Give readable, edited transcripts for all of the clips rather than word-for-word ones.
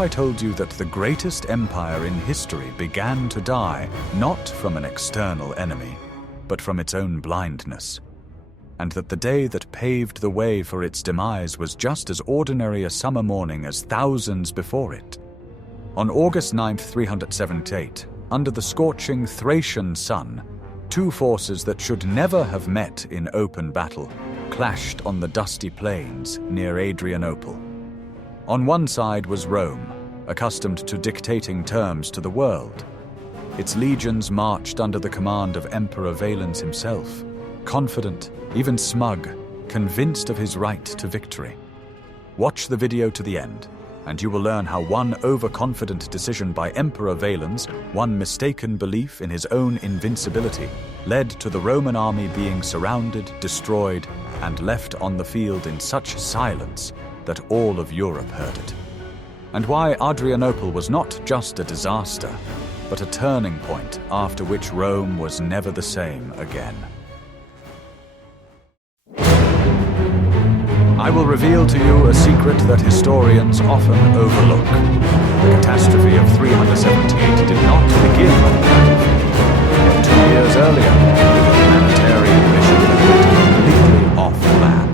if I told you that the greatest empire in history began to die not from an external enemy, but from its own blindness, and that the day that paved the way for its demise was just as ordinary a summer morning as thousands before it? On August 9th, 378, under the scorching Thracian sun, two forces that should never have met in open battle clashed on the dusty plains near Adrianople. On one side was Rome, accustomed to dictating terms to the world. Its legions marched under the command of Emperor Valens himself, confident, even smug, convinced of his right to victory. Watch the video to the end, and you will learn how one overconfident decision by Emperor Valens, one mistaken belief in his own invincibility, led to the Roman army being surrounded, destroyed, and left on the field in such silence that all of Europe heard it. And why Adrianople was not just a disaster, but a turning point after which Rome was never the same again. I will reveal to you a secret that historians often overlook. The catastrophe of 378 did not begin on the battlefield, yet 2 years earlier, with a humanitarian mission that went completely off plan.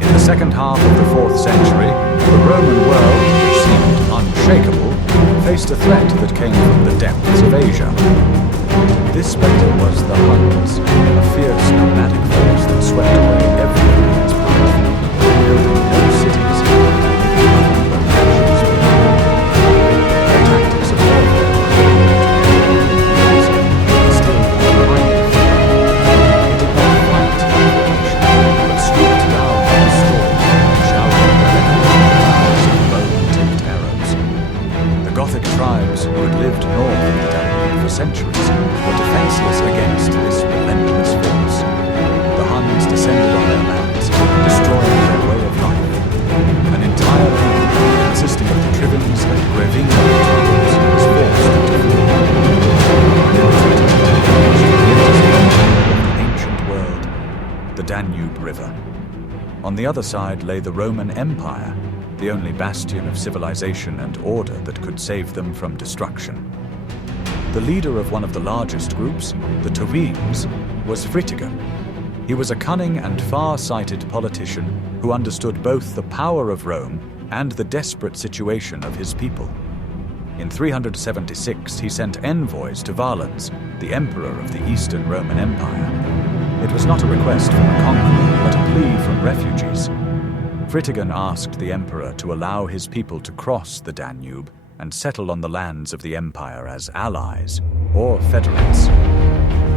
In the second half of the 4th century, the Roman world, which seemed unshakable, faced a threat that came from the depths of Asia. This spectre was the Huns, a fierce nomadic force that swept away everything in its path, building new cities, nothing but nations. Their tactics of warfare still behind it. It did not fight but swooped down on the storm, shouting their echoes of bone-tipped arrows. The Gothic tribes who had lived north of the Danube for centuries were defenseless against this relentless force. The Huns descended on their lands, destroying their way of life. An entire people consisting of the Tribans and Brevinga tribes was forced to flee. And in the ancient world, the Danube River. On the other side lay the Roman Empire, the only bastion of civilization and order that could save them from destruction. The leader of one of the largest groups, the Taurims, was Fritigern. He was a cunning and far-sighted politician who understood both the power of Rome and the desperate situation of his people. In 376, he sent envoys to Valens, the emperor of the Eastern Roman Empire. It was not a request from a conqueror, but a plea from refugees. Fritigern asked the emperor to allow his people to cross the Danube and settle on the lands of the empire as allies, or federates.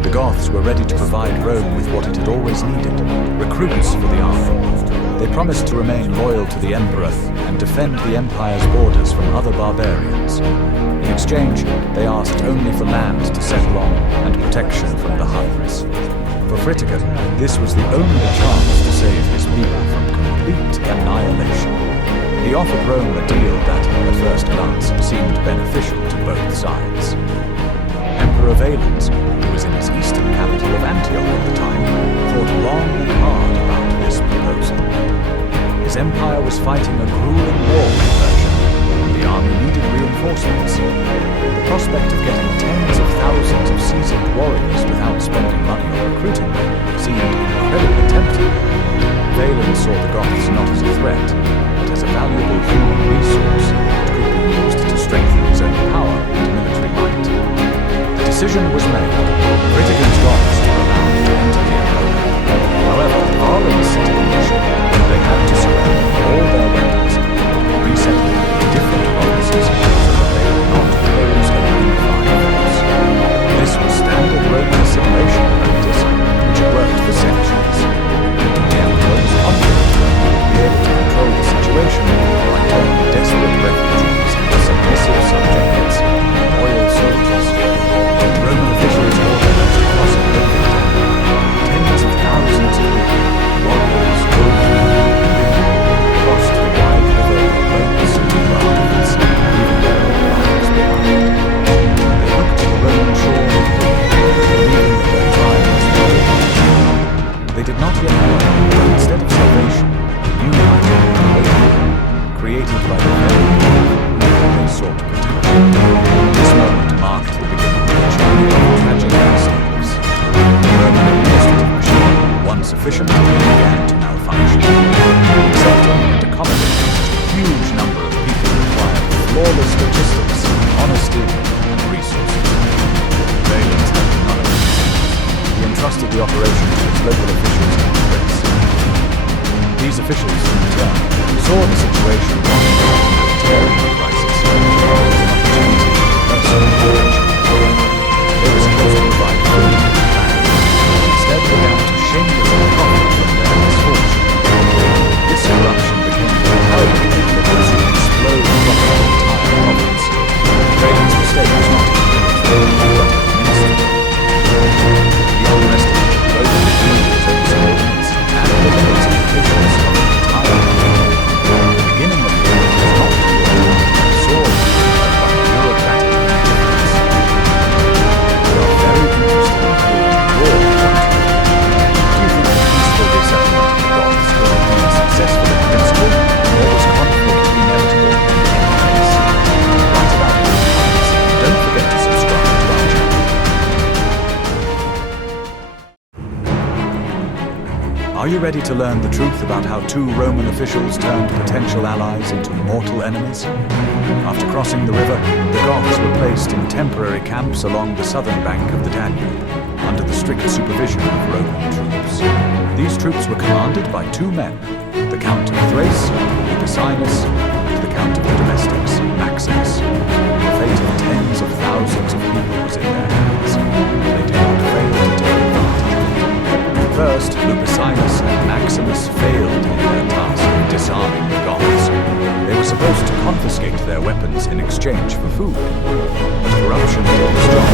The Goths were ready to provide Rome with what it had always needed, recruits for the army. They promised to remain loyal to the emperor and defend the empire's borders from other barbarians. In exchange, they asked only for land to settle on and protection from the Huns. For Fritigern, this was the only chance to save his people from complete annihilation. He offered Rome a deal that, at first glance, seemed beneficial to both sides. Emperor Valens, who was in his eastern capital of Antioch at the time, thought long and hard about this proposal. His empire was fighting a grueling war with Persia, and the army needed reinforcements. The prospect of getting tens of thousands of seasoned warriors without spending money on recruiting them seemed incredibly tempting. Valens saw the Goths not as a threat, but as a valuable human resource that could be used to strengthen his own power and military might. The decision was made. Fritigern's Goths were allowed to enter the empire. However, Valens set a condition that they had to surrender all their weapons and resettle in different provinces so that they would not oppose a unified force. This was standard Roman assimilation practice, which had worked for centuries. The emperor was confident that he would be able to control the situation by turning desperate refugees into submissive subjects and loyal soldiers. Roman officials ordered them to cross a river. Tens of thousands of people, warriors, the operations of its local officials in Thrace. These officials, in turn, saw the situation not as a humanitarian crisis, but as an opportunity for personal protection. They were supposed to provide food and land, but instead began to shamelessly profit from their misfortune. This corruption became so powerful that it was to explode across the entire province. Valens' mistake was not administrative, but administrative. He underestimated both the duties of his subordinates and the limits and patience of the entire country. The beginning of the war was not toward a sword, but by bureaucratic indifference. We are very interested in your point. Do you think the peaceful resettlement of the Goths could have been successful in principle, or was conflict inevitable and endless? Write about it in the comments. Don't forget to subscribe to our channel. Are you ready to learn the truth about how two Roman officials turned potential allies into mortal enemies? After crossing the river, the Goths were placed in temporary camps along the southern bank of the Danube, under the strict supervision of Roman troops. These troops were commanded by two men, the Count of Thrace, Lupicinus, and the Count of the Domestics, Maximus. The fate of tens of thousands of people was in their hands. They did not fail to take advantage of it. First, Lupicinus and Maximus failed in their task of disarming the Goths. They were supposed to confiscate their weapons in exchange for food. But corruption did its job.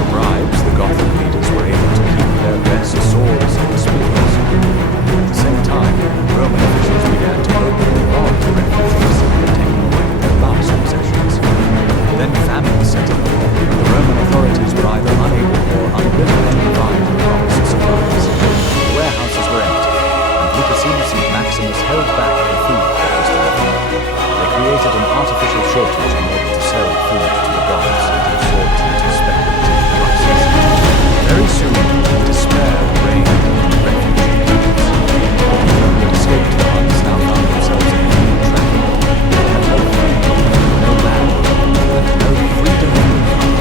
For bribes, the Gothic leaders were able to keep their best swords and spears. At the same time, Roman officials began to openly rob the refugees, taking away their last possessions. Then famine set in. The Roman authorities were either unable or unwilling to provide the promised supplies. The warehouses were empty, and Lupicinus and Maximus held back the food that was delivered. They created an artificial shortage in order to sell food to the Goths and absorb it into speculative prices. Very soon, despair reigned among the refugee camps. The people who had escaped the huts now found themselves in a new trap. They had no food, no land, and no freedom of movement.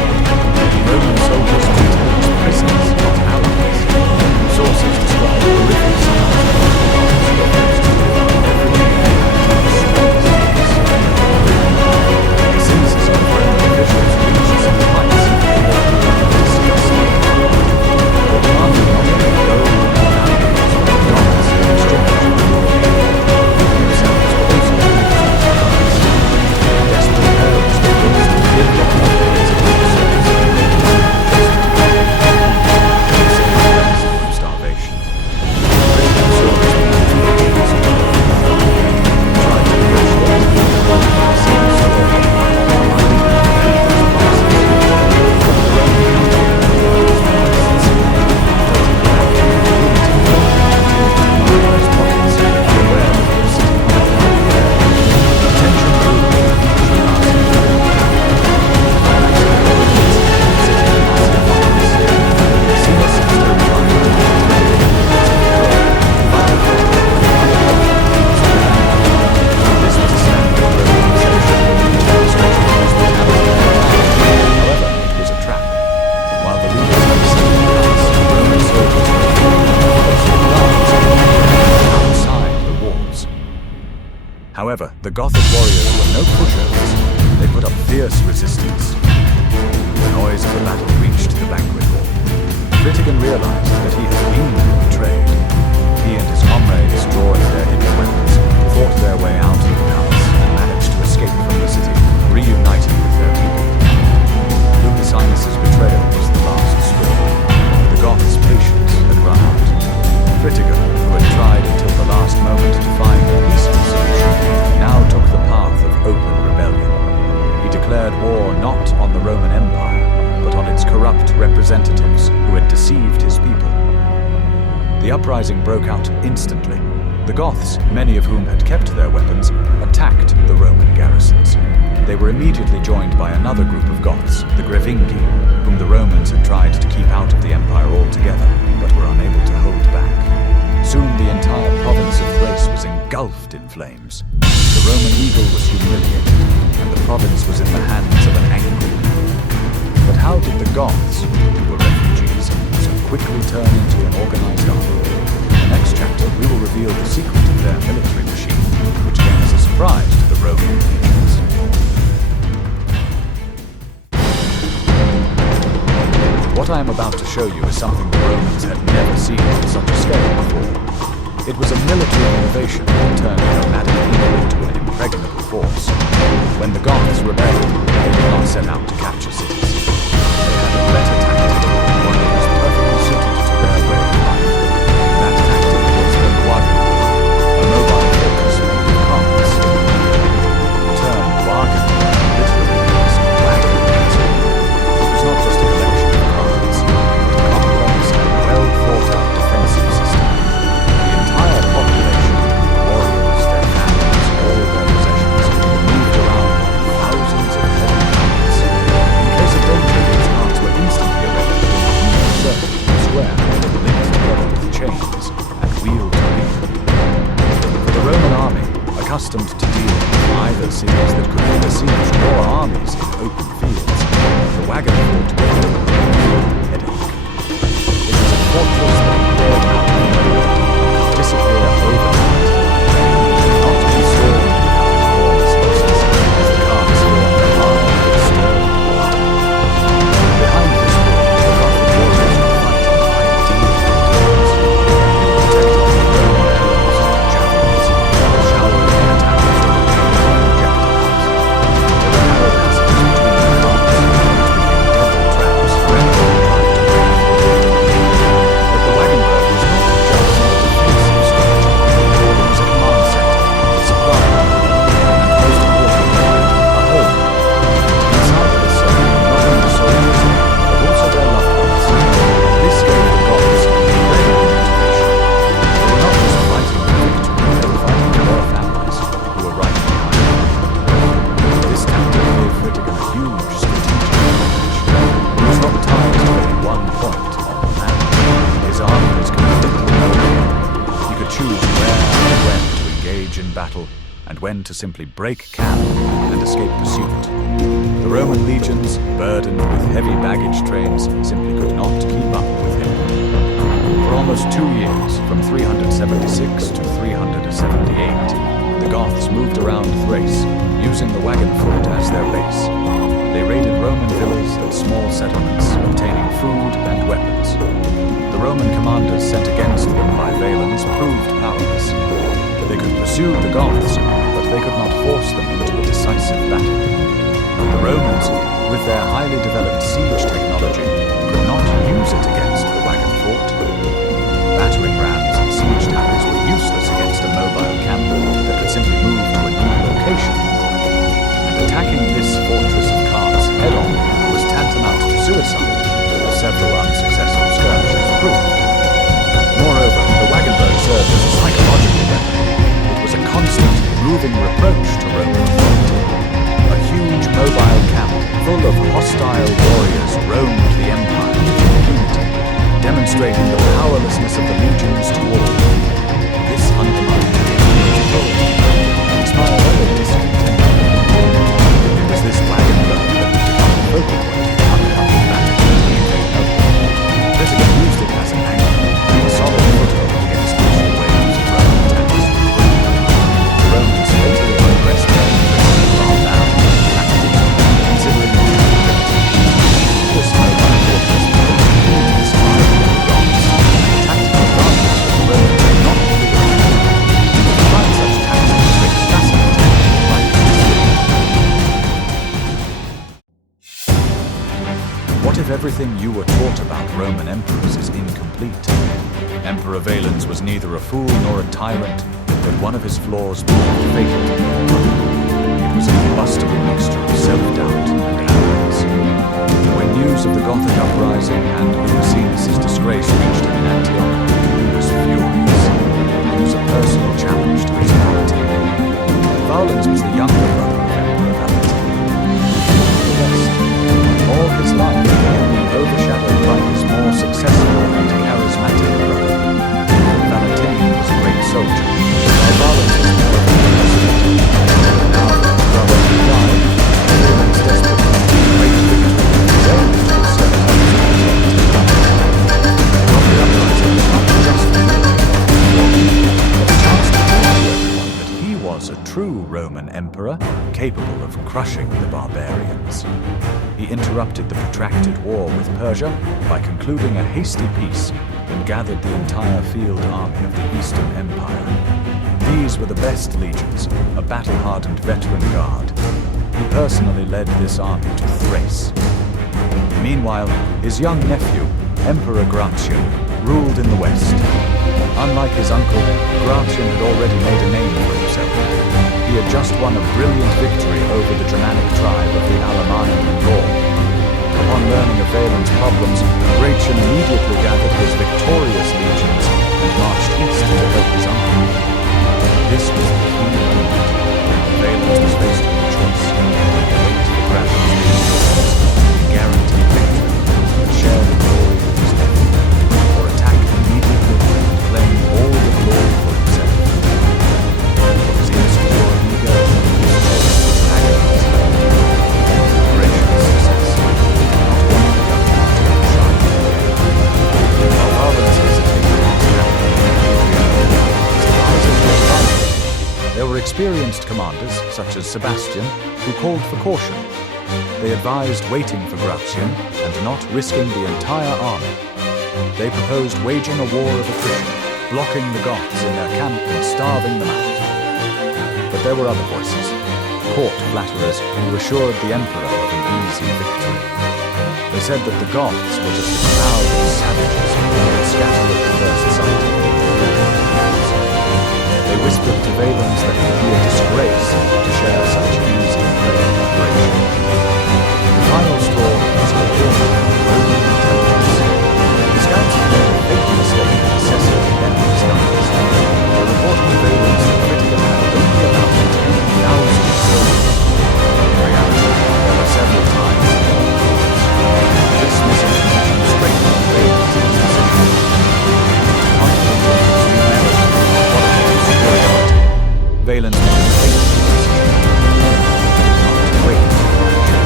Roman soldiers treated them as prisoners, not allies. Sources describe horrific scenes of the Goths who refused to live every day in small cities. The cynicism of Roman officials reached some heights that were disgusting. They demanded not only gold and valuables from the Goths in exchange for food, they themselves were also used as supplies. Desperate herds were forced to give up upgrades of themselves, just to protect from starvation. Great absurdism and refugees tried to negotiate the same story, reminding them of Emperor's promises. The Roman counter-Emperor's promises, floating back in unity, continued to mine his pockets, aware that he was sitting on a high air. The tension grew with each passing day. Climax of the Romans, sitting in massive pockets. Lupicinus still trying to maintain this was a standard Roman conception, demonstrating hospitality. However, it was a trap. While the leaders had set the guards, Roman soldiers were outside the walls. However, the Gothic warriors were no pushovers. They put up fierce resistance. The noise of the battle reached the banquet hall. Fritigern realized that he had been betrayed. He and his comrades, drawing their hidden weapons, fought their way out of the palace and managed to escape from the city, reuniting with their people. Lupicinus' betrayal was the last straw. The Goths' patience had run out. Fritigern, who had tried until the last moment to find a peaceful solution, now took the path of open rebellion. He declared war not on the Roman Empire, but on its corrupt representatives who had deceived his people. The uprising broke out instantly. The Goths, many of whom had kept their weapons, attacked the Roman garrisons. They were immediately joined by another group of Goths, the Grevingi, whom the Romans had tried to keep out of the empire altogether, but were unable to hold back. Soon the entire province of Thrace was engulfed in flames. The Roman eagle was humiliated, and the province was in the hands of an angry people. But how did the Goths, who were refugees, so quickly turn into an organized army. In the next chapter, we will reveal the secret of their military machine, which came as a surprise to the Roman legions. What I am about to show you is something the Romans had never seen on such a scale before. It was a military innovation that turned a nomadic people into an impregnable force. When the Goths rebelled, they did not set out to capture cities. They had a better tactic, one that was perfectly suited to their way of life. That tactic was the wagon, a mobile fortress made of carts. The term wagon literally means wagon. It was not just a collection of carts, but a complex and well-thought-out defensive system. The entire population, warriors, their families, all their possessions, moved around on thousands of heavy carts. In case of danger, these carts were instantly erected in a huge circle or square, linked together with chains and wheeled to wheel. For the Roman army, accustomed to dealing with either cities that could be besieged or armies in open fields, the wagon fort became a headache. It was a fortress that poured out of nowhere, could disappear overnight, and could not be stormed without enormous losses, as the carts formed a high and stern wall. Behind this wall, the Gothic warriors were fighting ideal tactics. They protected the Roman arrows and javelins, while showering attacks with projectiles. There were narrow passages between the carts, which became deadly traps wherever they tried to break through. But the Wagenburg was not just a defensive structure. It was a command center, a supply depot, and most importantly, a home. Inside this zone were not only soldiers, but also their loved ones. This gave the Goths incredible motivation. They were not just fighting for victory, they were fighting for their families, who were right behind them. This tactic gave Fritigern a huge strategic advantage. He was not tied to any one point on the map. His army was completely mobile. He could choose where and when to engage in battle, and when to simply break camp and escape pursuit. The Roman legions, burdened with heavy baggage trains, simply could not keep up with him. For almost 2 years, from 376 to 378, the Goths moved around Thrace, using the wagon fort as their base. They raided Roman villas and small settlements, obtaining food and weapons. The Roman commanders sent against them by Valens proved powerless. They could pursue the Goths, but they could not force them into a decisive battle. The Romans, with their highly developed siege technology, could not use it against the wagon fort. Battering rams and siege towers were useless against a mobile camp that could simply move to a new location. And attacking this fortress of carts head-on was tantamount to suicide, as several unsuccessful skirmishes proved. Moreover, the Wagenburg served as a psychological weapon. It was a constant, moving reproach to Roman authority. A huge mobile camp full of hostile warriors roamed the empire with impunity, demonstrating the powerlessness of the legions to all. This undermined the authority and inspired other discontent. It was this Wagenburg that had become the focal point of the upcoming battle between the Emperor. Fritigern used it as an anchor and a solid foothold against initial waves of Roman attacks. The Romans fatally progressed their interests far down considering the capability. This mobile fortress became a huge survival of the Goths, and a tactical advantage for the Romans could not be figured out. To find such tactical tricks fascinating, like this video. What if everything you were taught about Roman emperors is incomplete? Emperor Valens was neither a fool nor a tyrant, but one of his flaws proved fatal to the empire. It was a combustible mixture of self-doubt and arrogance. When news of the Gothic uprising and Maecenas' disgrace reached him in Antioch, he was furious. It was a personal challenge to his authority. Valens was the younger brother of Emperor Valens. The rest, all his life, he had been overshadowed by his more successful and charismatic brother. Valentinian was a great soldier, while Valens was more of a philosopher. Now that his brother had died, Valens desperately wanted a great victory of his own to assert his authority. capable of crushing the barbarians. He interrupted the protracted war with Persia by concluding a hasty peace and gathered the entire field army of the Eastern Empire. These were the best legions, a battle-hardened veteran guard. He personally led this army to Thrace. Meanwhile, his young nephew, Emperor Gratian, ruled in the west. Unlike his uncle, Gratian had already made a name for himself. He had just won a brilliant victory over the Germanic tribe of the Alemanni in Gaul. Upon learning of Valens' problems, Gratian immediately gathered his victorious legions and marched east to help his uncle. This was the key moment. Valens was faced with a choice: wait for Gratian's reinforcements, guaranteed victory, and share the glory with his nephew, or attack immediately and claim all the glory for himself. For his insecure and eager, his choice was agonizing. Gratian's success, not one of the young men to outshine him again. While Valens hesitated in his capital, his advisors were divided. There were experienced commanders, such as Sebastian, who called for caution. They advised waiting for Gratian and not risking the entire army. They proposed waging a war of attrition, blocking the Goths in their camp and starving them out. But there were other voices, court flatterers who assured the emperor of an easy victory. They said that the Goths were just a crowd of savages who would scatter at the first sight of the imperial. They whispered to Valens that it would be a disgrace to share such easy prey. The final straw was the Roman intelligence. The scouts had made a big mistake in assessing the enemy's numbers. They reported to Valens that Fritigern had only about 10,000 soldiers. In reality, there were several times more. This misinformation strengthened Valens' decision. Confident in his numerical quality and superiority, Valens made a hasty decision. Not to wait for Premature.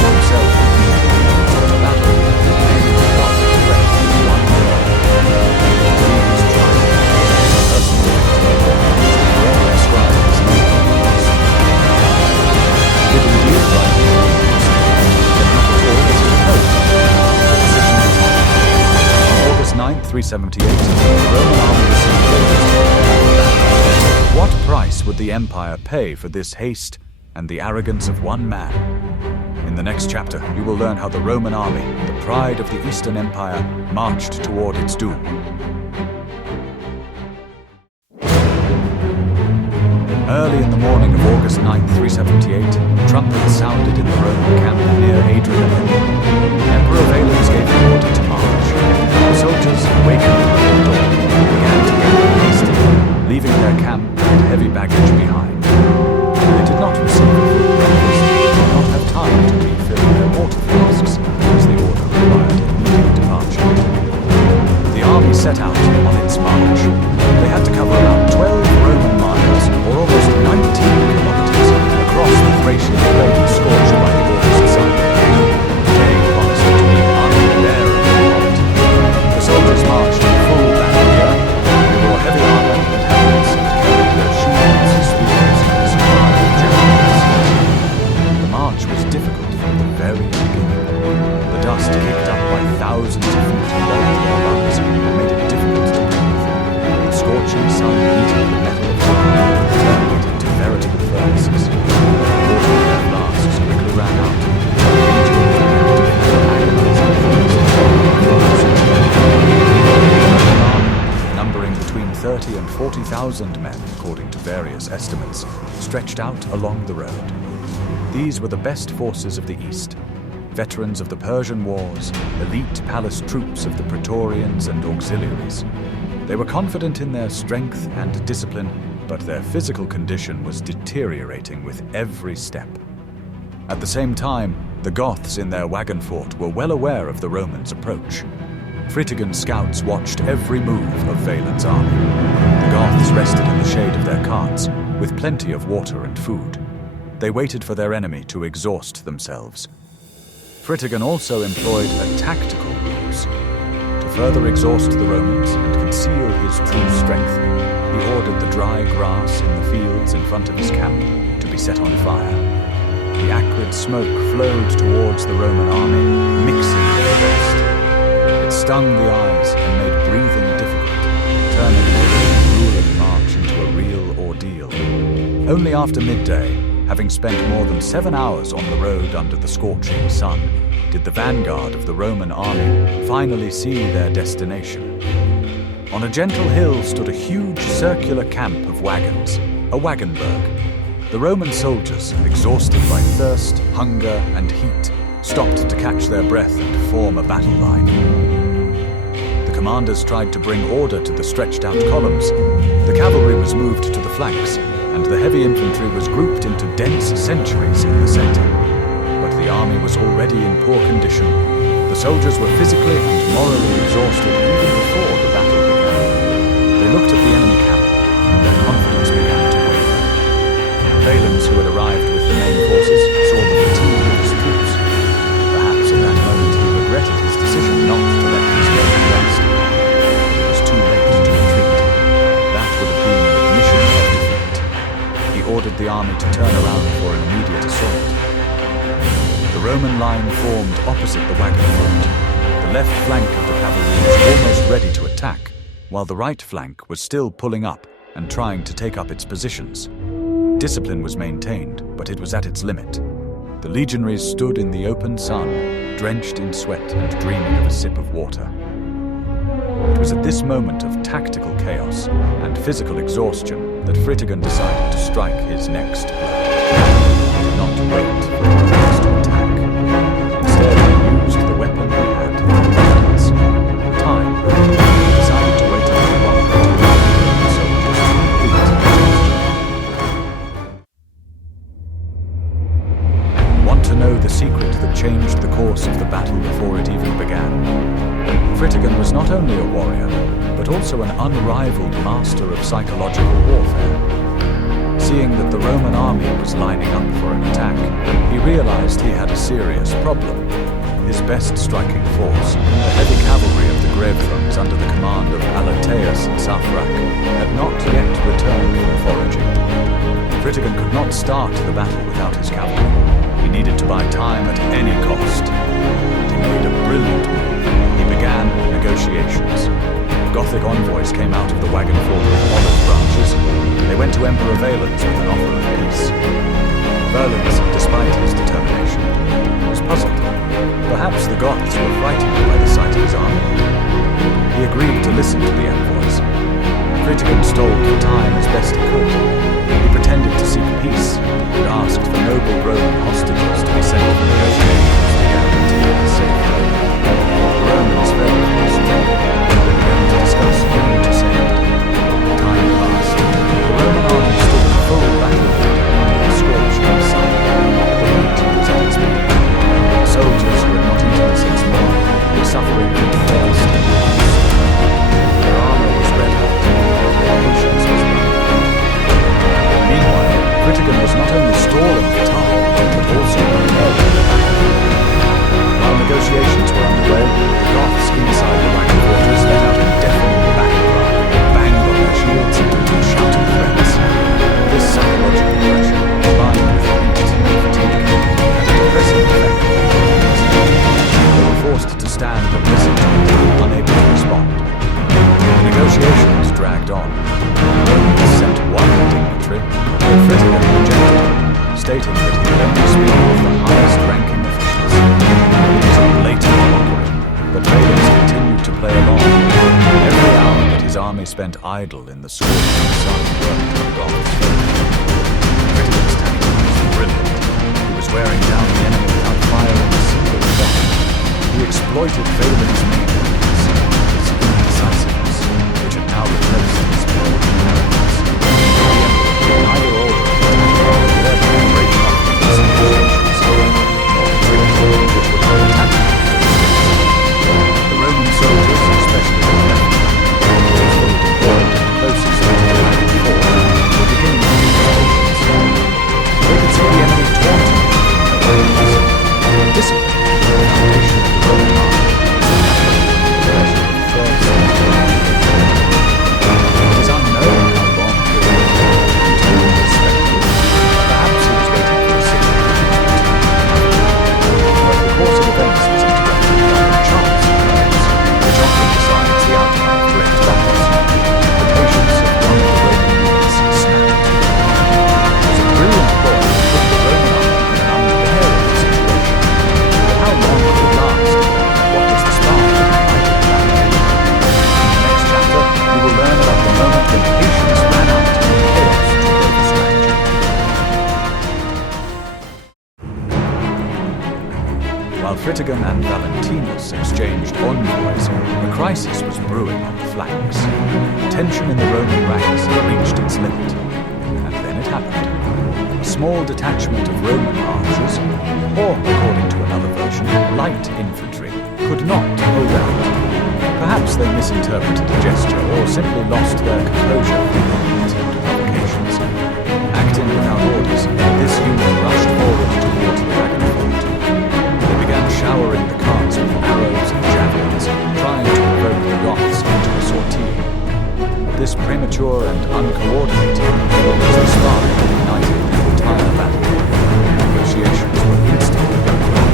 For himself, he to battle, naming the Gothic threat with one word. He was trying personal victory, forever ascribed his name to the loss. Did indeed write his name to the but not at all as he hoped. The decision was made. On August 9th, 378, the Roman army received orders to prepare for battle. What price would the Empire pay for this haste and the arrogance of one man? In the next chapter, you will learn how the Roman army, the pride of the Eastern Empire, marched toward its doom. Early in the morning of August 9th, 378, trumpets sounded in the Roman camp near Adrianople. Emperor Valens gave the order to march. The soldiers, awakened by the dawn, began to gather hastily, leaving their camp and heavy baggage behind. They did not receive a full breakfast, did not have time to refill their water flasks, as the order required immediate departure. The army set out on its march. They had to cover about 12 Roman miles, or almost 19 kilometers, across the Thracian plain scorched by the August sun. The day promised to be unbearably hot. The soldiers marched in full battle gear. They wore heavy armor and helmets and carried their shields, spears, and supplied javelins. The march was difficult from the very beginning. The dust kicked up by thousands of feet clogged their lungs and made it difficult to breathe. The scorching sun heated the metal of the armor, turning it into veritable furnaces. Water in their flasks quickly ran out. The legions began to feel agonizing thirst. Numbering between 30 and 40,000 men, according to various estimates, stretched out along the road. These were the best forces of the East, veterans of the Persian Wars, elite palace troops of the Praetorians and auxiliaries. They were confident in their strength and discipline, but their physical condition was deteriorating with every step. At the same time, the Goths in their wagon fort were well aware of the Romans' approach. Fritigern scouts watched every move of Valens' army. The Goths rested in the shade of their carts, with plenty of water and food. They waited for their enemy to exhaust themselves. Fritigern also employed a tactical ruse. To further exhaust the Romans and conceal his true strength, he ordered the dry grass in the fields in front of his camp to be set on fire. The acrid smoke flowed towards the Roman army, mixing with the dust. It stung the eyes and made breathing difficult, turning a grueling march into a real ordeal. Only after midday, having spent more than 7 hours on the road under the scorching sun, did the vanguard of the Roman army finally see their destination. On a gentle hill stood a huge circular camp of wagons, a wagonburg. The Roman soldiers, exhausted by thirst, hunger, and heat, stopped to catch their breath and form a battle line. The commanders tried to bring order to the stretched-out columns. The cavalry was moved to the flanks, and the heavy infantry was grouped into dense centuries in the center. But the army was already in poor condition. The soldiers were physically and morally exhausted even before the battle began. They looked at the enemy camp, and their confidence began to waver. Valens, who had arrived with the main forces, saw the fatigue of his troops. Perhaps at that moment he regretted his decision not to let these men rest. It was too late to retreat. That would have been an admission of defeat. He ordered the army to turn around for an immediate assault. The Roman line formed opposite the wagon fort. The left flank of the cavalry was almost ready to attack, while the right flank was still pulling up and trying to take up its positions. Discipline was maintained, but it was at its limit. The legionaries stood in the open sun, drenched in sweat and dreaming of a sip of water. It was at this moment of tactical chaos and physical exhaustion that Fritigern decided to strike his next blow. He did not wait for the Romans to attack. Instead, he used the weapon he had, weapons. Time. He decided to wait a little longer to allow the soldiers to complete exhaustion. Want to know the secret that changed the course of the battle before it even began? Fritigern was not only a warrior, but also an unrivaled master of psychological warfare. Seeing that the Roman army was lining up for an attack, he realized he had a serious problem. His best striking force, the heavy cavalry of the Grevthrones under the command of Alateus and Safrak, had not yet returned from foraging. Fritigern could not start the battle without his cavalry. He needed to buy time at any cost. And he made a brilliant move. He began negotiations. Gothic envoys came out of the wagon fort with olive branches. They went to Emperor Valens with an offer of peace. Valens, despite his determination, was puzzled. Perhaps the Goths were frightened by the sight of his army. He agreed to listen to the envoys. Fritigern stole for time as best he could. He pretended to seek peace and asked for noble Roman hostages to be sent for negotiations to guarantee a safe haven. The Romans fell into distress. They began to discuss when to send. Time passed. The Roman army stood in full battle under the scorching sun. The heat was at its peak. The soldiers who had not eaten since morning were suffering from thirst and thirst. Their armor was red hot. Their patience was running out. Meanwhile, Fritigern was not only stalling for time, but also preparing the battle. While negotiations were underway, the Goths inside the wagon fortress let out a deafening battle cry, banged on their shields, and shouted threats. This psychological pressure, combined with heat and fatigue, had a depressing effect on the Romans. They were forced to stand and listen to it, unable to respond. The negotiations dragged on. The Romans sent one dignitary, but Fritigern rejected him, stating that he could only speak with the highest-ranking officials. It was a blatant mockery, but Valens continued to play along. Every hour that his army spent idle in the scorching sun worked the Goths. Fritigern's tactic was brilliant. He was wearing down the enemy without firing a single shot. He exploited Valens' main weakness, his indecisiveness, which had now replaced his military arrogance. The Emperor neither ordered or therefore break up his negotiations, nor retreat, which would have attacked him. The Roman soldiers, especially the left flank, which was fully deployed and closest to the wagon fort, were beginning to lose patience. They could see the enemy taunting them, and Valens, discipline, the foundation of the Roman army, was a matter of Fritigern and Valentinus exchanged envoys, a crisis was brewing on the flanks. Tension in the Roman ranks had reached its limit. And then it happened. A small detachment of Roman archers, or according to another version, light infantry, could not hold out. Perhaps they misinterpreted a gesture or simply lost their composure from the heat and provocations. Acting without orders, this unit rushed forward towards the wagon fort. They began showering the carts with arrows and javelins, trying to provoke the Goths into a sortie. This premature and uncoordinated was the spark that ignited the entire battle. Negotiations were instantly broken off.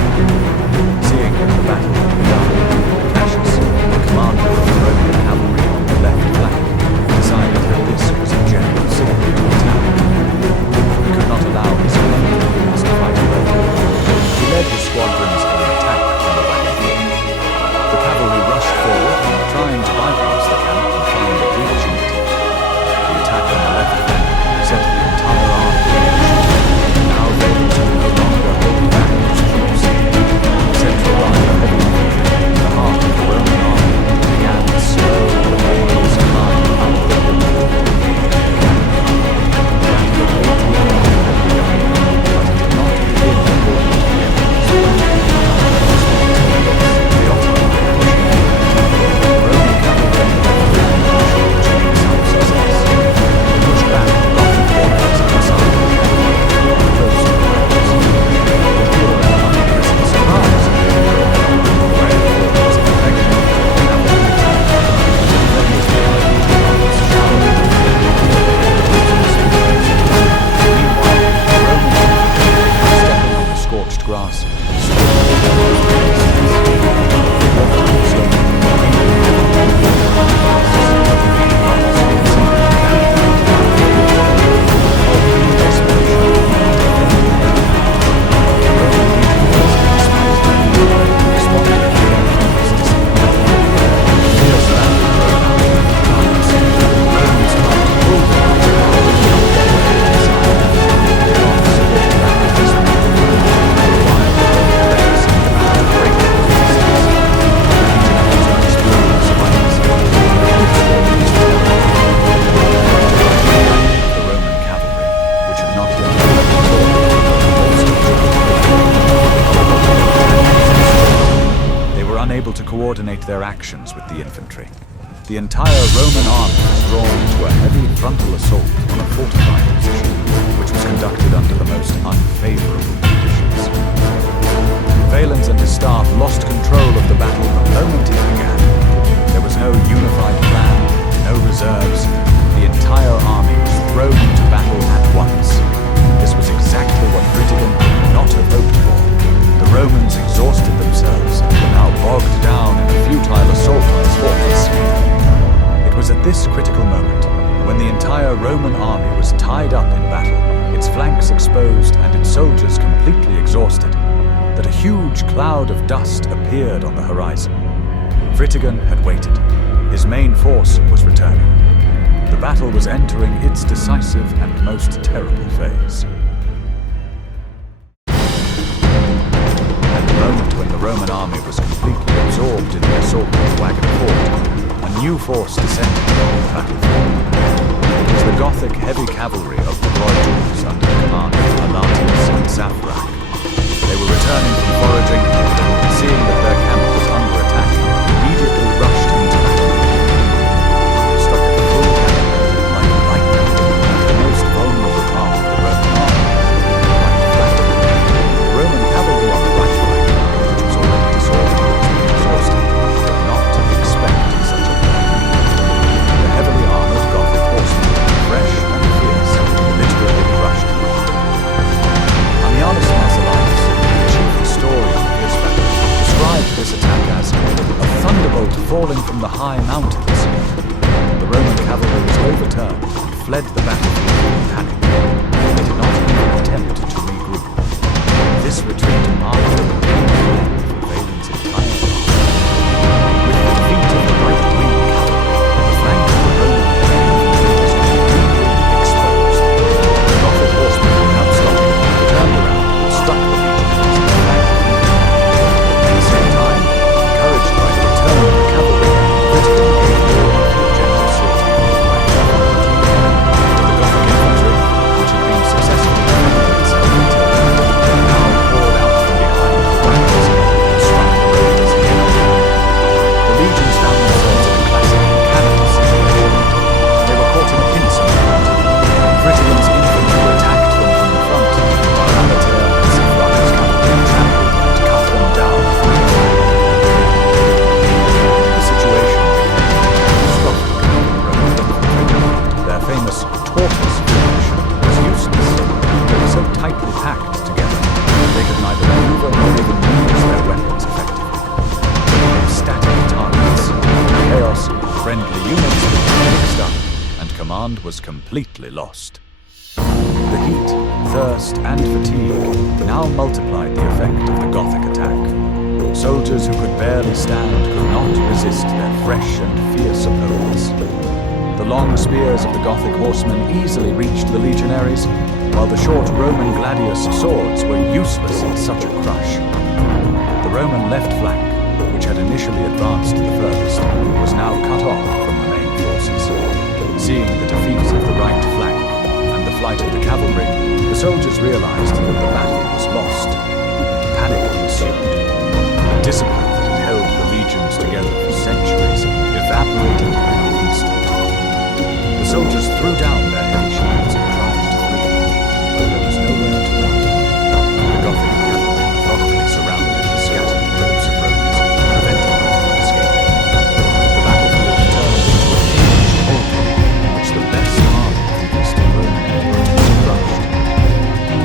Seeing that the battle had begun, Cassius, the commander of the Roman cavalry on the left flank, decided that this was a general signal to attack. He could not allow his infantry to fight alone. He led his squadrons in an attack on the wagon fort. The cavalry rushed forward, trying to bypass the camp and find a breach in it. The attack on the left flank set the entire army in motion. Now Valens could no longer hold back his troops. The central line of heavy infantry, the heart of the Roman army, began the slow, laborious climb up the hill toward the camp. The Battle of Adrianople had begun, but it did not begin according to the Emperor's plan. The Ottoman pushing ahead. The Roman cavalry on the left flank achieved some success. They pushed back the Gothic warriors outside the camp, close to the wagons. But here an unpleasant surprise appeared. The wagon fort was impregnated with cavalry. The defenders were able to bombs showering the Meanwhile, the Roman infantry, stepping on the scorched grass, unable to coordinate their actions with the infantry. The entire Roman army was drawn into a heavy frontal assault on a fortified position, which was conducted under the most unfavorable conditions. Valens and his staff lost control of the battle the moment it began. There was no unified plan, no reserves. The entire army was thrown into battle at once. This was exactly what Fritigern could not have hoped for. The Romans exhausted themselves and were now bogged down in a futile assault on its fortress. It was at this critical moment, when the entire Roman army was tied up in battle, its flanks exposed and its soldiers completely exhausted, that a huge cloud of dust appeared on the horizon. Fritigern had waited. His main force was returning. The battle was entering its decisive and most terrible phase. The Roman army was completely absorbed in the assault on the wagon fort. A new force descended on the battlefield. It was the Gothic heavy cavalry of the Royals under the command of Alatius and Safrak. They were returning from foraging, and seeing that their camp was under attack, immediately rushed into battle. They struck at the full cannon, like lightning, at the most vulnerable part of the Roman army, the right flank. The Roman cavalry on the right flank, disorganized and exhausted, could not expect such a blow. The heavily armored Gothic horsemen, fresh and fierce, literally crushed them. Ammianus Marcellinus, the chief historian of this battle, described this attack as a thunderbolt falling from the high mountains. The Roman cavalry was overturned and fled the battlefield in panic. They did not even attempt to regroup. This retreat marked the complete end for Valens' entire army. With the defeat of the right-wing cavalry, the flank of the Roman infantry was completely exposed. The Gothic horsemen, without stopping, turned around and struck the legionaries in the flank. command was completely lost. The heat, thirst, and fatigue now multiplied the effect of the Gothic attack. Soldiers who could barely stand could not resist their fresh and fierce opponents. The long spears of the Gothic horsemen easily reached the legionaries, while the short Roman gladius swords were useless in such a crush. The Roman left flank, which had initially advanced the furthest, was now cut off from the main forces. Seeing the defeat of the right flank and the flight of the cavalry, the soldiers realized that the battle was lost. Panic ensued. The discipline that had held the legions together for centuries evaporated in an instant. The soldiers threw down their heavy shields and tried to flee, but there was nowhere to run. The Gothic cavalry methodically surrounded the scattered groups of Romans, preventing them from escaping. The battlefield turned into a huge hole in which the best army of the Eastern Roman Empire was crushed. It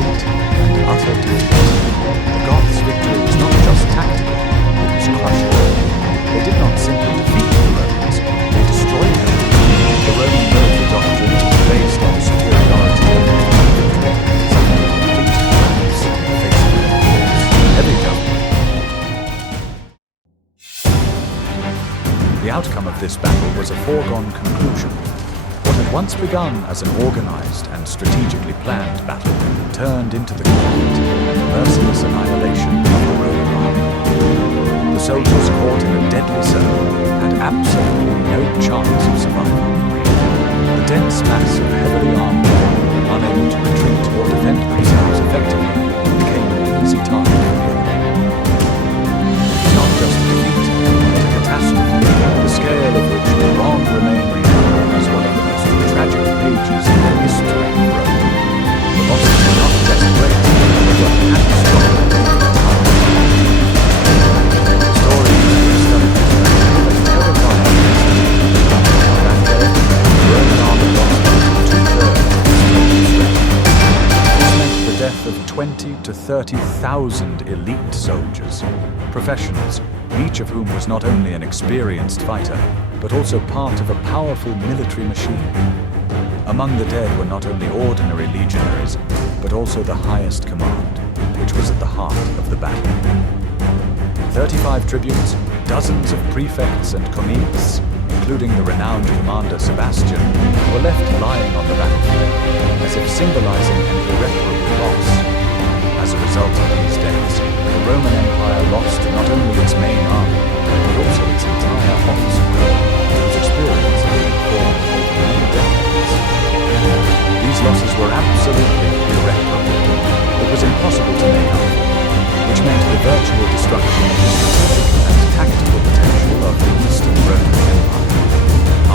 was a complete and utter defeat. The Goths' victory was not just tactical, it was crushing. They did not simply defeat the Romans, they destroyed them. The Roman military doctrine, based on the superiority of military victory, suffered a complete collapse in the face of their heavy cavalry. The outcome of this battle was a foregone conclusion. What had once begun as an organized and strategically planned battle turned into the complete and merciless annihilation of the Roman army. The soldiers caught in a deadly circle had absolutely no chance of survival. The dense mass of heavily armed men, unable to retreat or defend themselves effectively, became an easy target for the enemy. Not just a defeat, but a catastrophe, the scale of which will long remain remembered as one of the most tragic pages in the history of Rome. The losses were not just great, but were catastrophic. Stories were studied and terrifying. That day, the Roman army lost up to 2/3 of its total strength. This meant the death of 20 to 30,000 elite soldiers, professionals, each of whom was not only an experienced fighter, but also part of a powerful military machine. Among the dead were not only ordinary legionaries, but also the highest command, which was at the heart of the battle. 35 tribunes, dozens of prefects and comites, including the renowned commander Sebastian, were left lying on the battlefield, as if symbolizing an irreparable loss. As a result of these deaths, the Roman Empire lost not only its main army, but also its entire officer corps, whose experience had been formed over many decades. These losses were absolutely irreparable. It was impossible to make up for, which meant the virtual destruction of the strategic and tactical potential of the Eastern Roman Empire.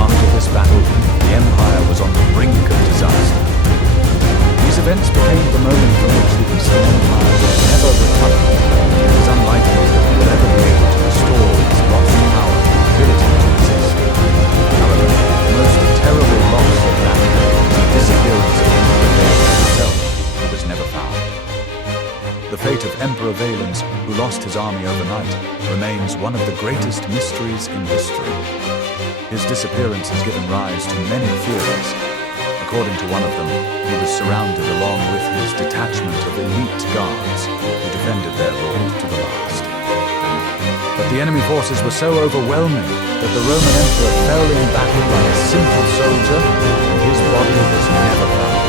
After this battle, the Empire was on the brink of disaster. These events became the moment from which the Eastern Empire would never recover. It was unlikely that it would ever be able to restore its lost power and ability to resist. However, the most terrible loss of that day was the disappearance of Emperor Valens himself, who was never found. The fate of Emperor Valens, who lost his army overnight, remains one of the greatest mysteries in history. His disappearance has given rise to many theories. According to one of them, he was surrounded along with his detachment of elite guards who defended their lord to the last. But the enemy forces were so overwhelming that the Roman emperor fell in battle like a simple soldier, and his body was never found.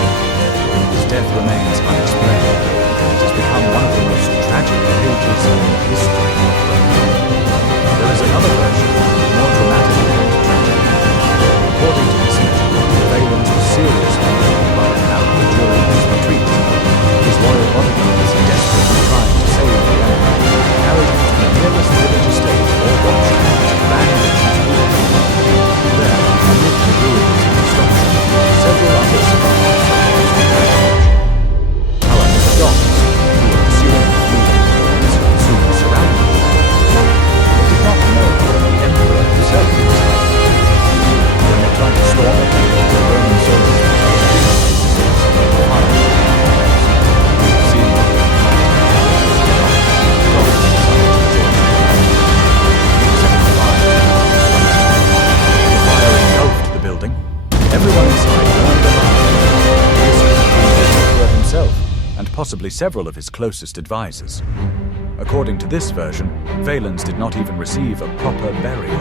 His death remains unexplained, and it has become one of the most tragic pages in the history of Rome. There is another version, more dramatic and tragic. According to this legend, Valens was seriously wounded by a hound during his retreat. His loyal bodyguards, desperately trying to save the emperor, carried him to the nearest village estate or watchtower to bandage his wounds. There, amid the ruins and destruction, several others survived. However, the Goths, who were pursuing the fleeing Romans, soon surrounded them. possibly several of his closest advisors. According to this version, Valens did not even receive a proper burial.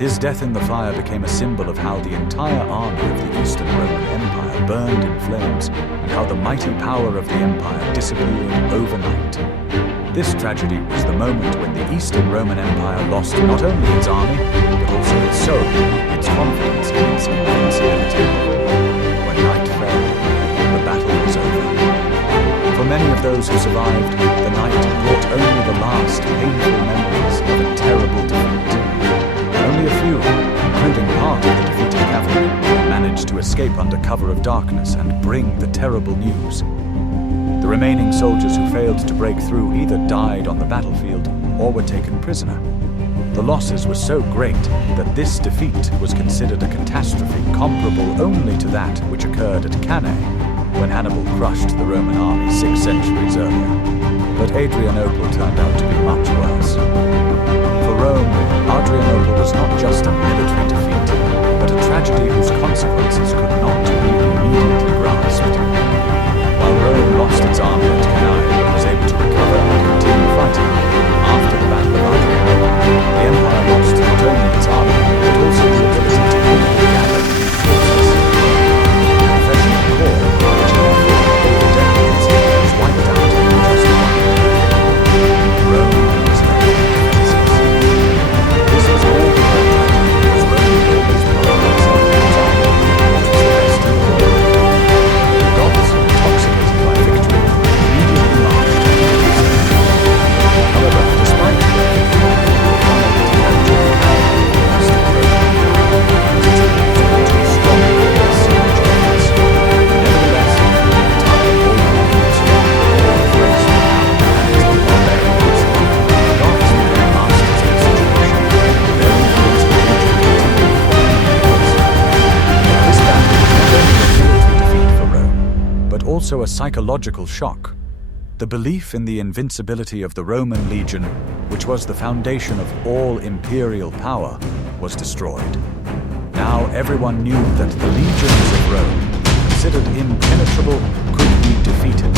His death in the fire became a symbol of how the entire army of the Eastern Roman Empire burned in flames, and how the mighty power of the empire disappeared overnight. This tragedy was the moment when the Eastern Roman Empire lost not only its army, but also its soul, its confidence, and its invincibility. When night fell, the battle was over. For many of those who survived, the night brought only the last painful memories of a terrible defeat. Only a few, including part of the defeated cavalry, managed to escape under cover of darkness and bring the terrible news. The remaining soldiers who failed to break through either died on the battlefield or were taken prisoner. The losses were so great that this defeat was considered a catastrophe comparable only to that which occurred at Cannae, when Hannibal crushed the Roman army 6 centuries earlier. But Adrianople turned out to be much worse. For Rome, Adrianople was not just a military defeat, but a tragedy whose consequences could not be immediately grasped. While Rome lost its army at Cannae but was able to recover and continue fighting, after the Battle of Adrianople, the empire lost not only its army, but also the ability to quickly gather new forces. The professional corps, which had been over decades, was wiped out in just 1 day. Rome was left in defenses. This was all the more tragic because Rome had always prided itself on its army, which was the best in the world. The Goths, intoxicated by victory, immediately marched to the east. However, despite the victory, they were unable to capture the cavalry of the Eastern Roman Empire, as its leaders were too strong for their siege efforts. Nevertheless, the entire Roman peninsula, all Thrace were now in the hands of the barbarians. The Goths became masters of the situation, and their influence continued for many years. This battle was not only a military defeat for Rome, but also a psychological shock. The belief in the invincibility of the Roman legion, which was the foundation of all imperial power, was destroyed. Now everyone knew that the legions of Rome, considered impenetrable, could be defeated.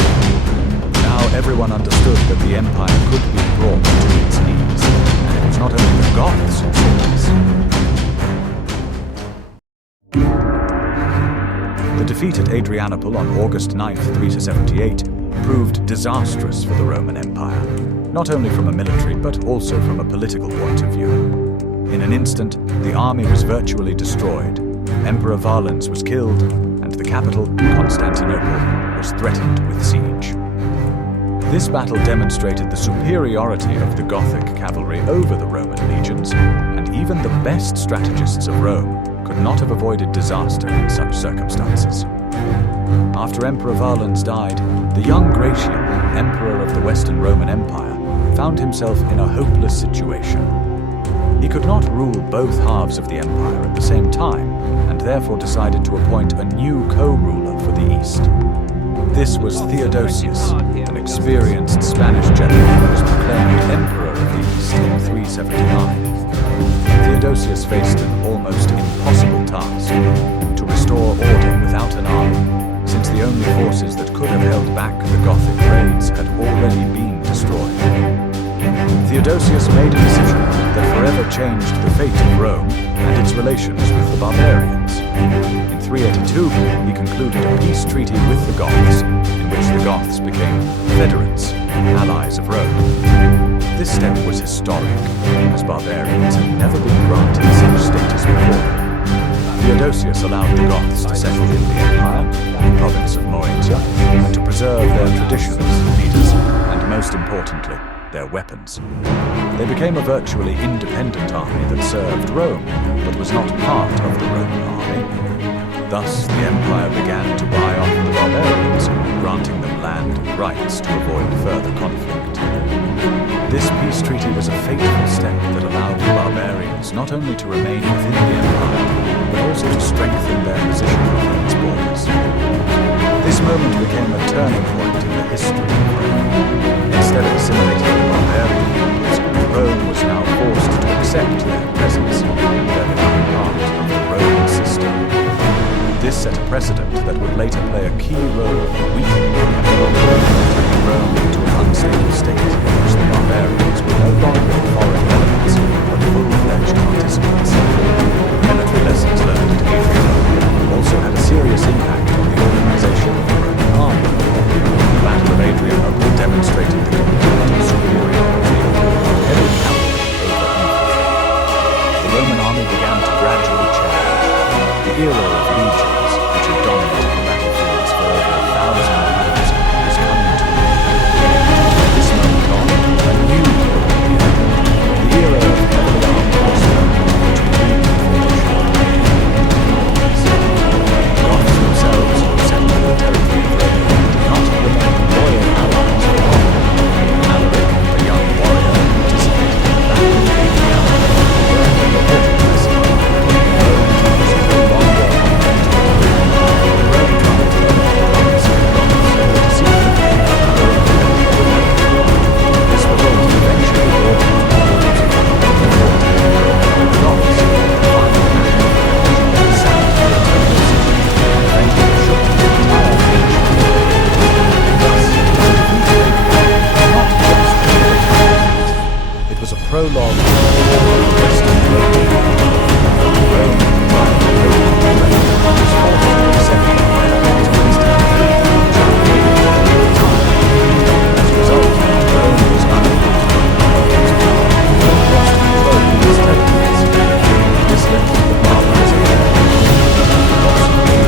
Now everyone understood that the empire could be brought to its knees, and it was not only the Goths who saw this. The defeat at Adrianople on August 9, 378, proved disastrous for the Roman Empire, not only from a military but also from a political point of view. In an instant, the army was virtually destroyed, Emperor Valens was killed, and the capital, Constantinople, was threatened with siege. This battle demonstrated the superiority of the Gothic cavalry over the Roman legions, and even the best strategists of Rome could not have avoided disaster in such circumstances. After Emperor Valens died, the young Gratian, emperor of the Western Roman Empire, found himself in a hopeless situation. He could not rule both halves of the empire at the same time, and therefore decided to appoint a new co-ruler for the East. This was Theodosius, an experienced Spanish general who was proclaimed Emperor of the East in 379. Theodosius faced an almost impossible task: to restore order without an army, since the only forces that could have held back the Gothic raids had already been destroyed. Theodosius made a decision that forever changed the fate of Rome and its relations with the barbarians. In 382, he concluded a peace treaty with the Goths, in which the Goths became federates, allies of Rome. This step was historic, as barbarians had never been granted such status before. Theodosius allowed the Goths to settle in the empire, the province of Moesia, and to preserve their traditions, leaders, and most importantly, their weapons. They became a virtually independent army that served Rome, but was not part of the Roman army. Thus, the empire began to buy off the barbarians, granting them land and rights to avoid further conflict. This peace treaty was a fateful step that allowed the barbarians not only to remain within the empire, but also to strengthen their position within its borders. This moment became a turning point in the history of Rome. Instead of assimilating the barbarian peoples, Rome was now forced to accept their presence, their becoming part of the Roman system. This set a precedent that would later play a key role in weakening the Empire, turning Rome into an unstable state in which the barbarians were no longer foreign elements, but full-fledged participants. Military lessons learned at Adrianople also had a serious impact on the organization of the Roman army. The Battle of Adrianople demonstrated the complete superiority of heavy cavalry over infantry. The Roman army began to gradually change. The era of legions, which had dominated the battlefields for over 1,000 years, was coming to an end. From this moment on, a new era began. The era of heavily armed horsemen, which would lead to the formation of the Goths themselves, who settled in the territory of Rome, did not remain loyal allies for long. Alaric, a young warrior, participated in the Battle of Adrianople, learned an important lesson. Rome was no longer on the Rome tried to learn the promise of the Goths or deceive them. Alaric never would. This revolt eventually brought to the walls of Rome. The Goths, finally sacked the eternal city, and eventually shook the entire nation. Thus, defeated not just a military defeat, it was a prologue to the Western Road. Rome, tried to build the threat, was forced to accept the Empire to Western As a result, Rome was unable to its power, lost control of its territories. This led to the barbarization of the loss of the lands, and ultimately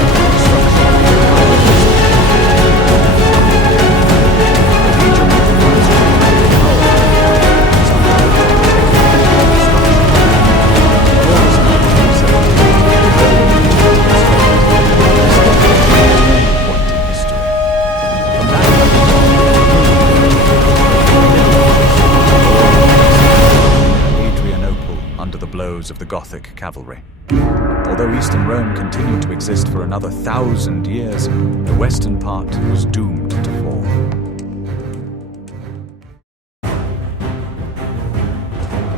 the destruction of the entire Western The legion that had once commanded power was unable to take the destruction. In August 1917, Rome returned to its fate. This led to a turning point in history. From that moment on, Adrianople under the blows of the Gothic cavalry. Although Eastern Rome continued to exist for another 1,000 years, the western part was doomed to fall.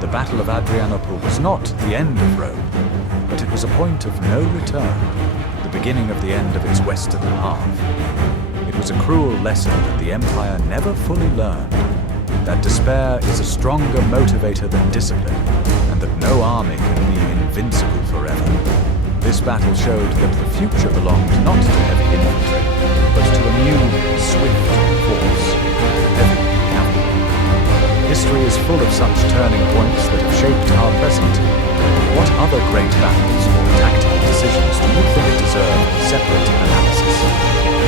The Battle of Adrianople was not the end of Rome, but it was a point of no return, the beginning of the end of its western half. It was a cruel lesson that the Empire never fully learned, that despair is a stronger motivator than discipline, and that no army can be invincible forever. This battle showed that the future belonged not to heavy infantry, but to a new, swift force, heavy cavalry. History is full of such turning points that have shaped our present. What other great battles or tactical decisions do you think deserve separate analysis?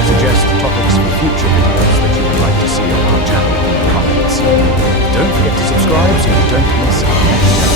Suggest topics for future videos that you would like to see on our channel in the comments. Don't forget to subscribe so you don't miss our next episode.